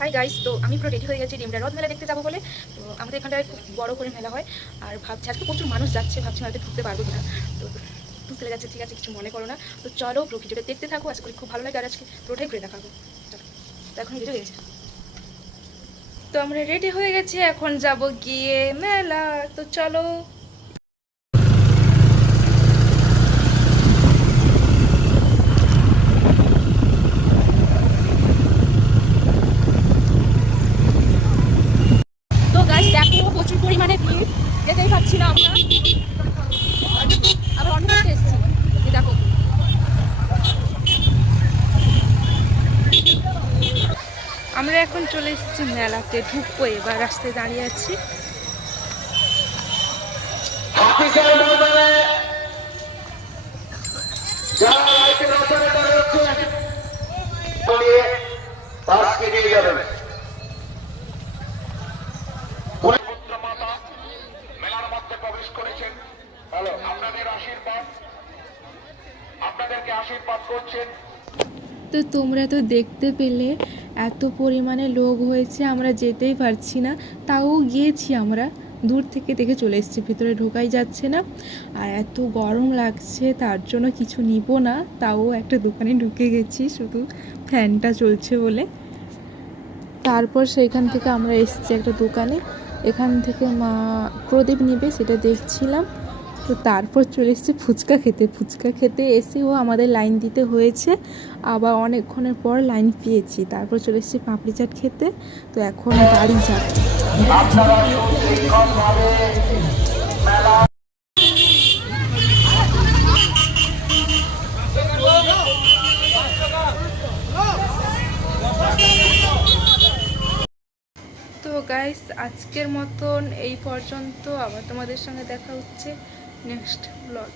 Hi guys, তো আমি পুরো রেডি হয়ে গেছি ডিমরা রথ মেলা দেখতে যাবো বলে। তো আমাদের এখানটায় খুব বড় করে মেলা হয়, আর ভাবছি আজকে প্রচুর মানুষ যাচ্ছে, ভাবছি হয়তো ঢুকতে পারবো কিনা। তো ঢুকতে যাচ্ছে, ঠিক আছে, কিছু মনে করো না। তো চলো পুরো ভিডিওটা দেখতে থাকো, আশা করি খুব ভালো লাগে, আর আজকে পুরোটাই ঘুরে দেখাবো। চলো, তো এখন রেডি হয়ে গেছে, তো আমরা রেডি হয়ে গেছি, এখন যাব গিয়ে মেলা। তো চলো। তো গাইস দেখো, প্রচুর পরিমাণে ভিড়, যেতেই পারছি না আমরা। আবার অন্য একটা এসেছি, দেখো। আমরা এখন চলে এসেছি মেলাতে, ঢুকবো এবার, রাস্তায় দাঁড়িয়ে আছি। মেলার মধ্যে প্রবেশ করেছেন, আপনাদের আশীর্বাদ, আপনাদেরকে আশীর্বাদ করছেন। তো তোমরা তো দেখতে পেলে এত পরিমাণে লোক হয়েছে, আমরা যেতেই পারছি না, তাও গিয়েছি আমরা, দূর থেকে দেখে চলে এসেছি, ভিতরে ঢোকাই যাচ্ছে না। আর এত গরম লাগছে, তার জন্য কিছু নিব না, তাও একটা দোকানে ঢুকে গেছি শুধু ফ্যানটা চলছে বলে। তারপর সেইখান থেকে আমরা এসেছি একটা দোকানে, এখান থেকে মা প্রদীপ নিবে সেটা দেখছিলাম। তো তারপর চলে এসেছি ফুচকা খেতে। ফুচকা খেতে এসেও আমাদের লাইন দিতে হয়েছে, আবার অনেকক্ষণের পর লাইন পেয়েছি। তারপর চলে এসেছি পাপড়ি চাট খেতে। তো এখন বাড়ি যাব। তো গাইস, আজকের মতন এই পর্যন্ত, আবার তোমাদের সঙ্গে দেখা হচ্ছে নেক্সট ব্লগ।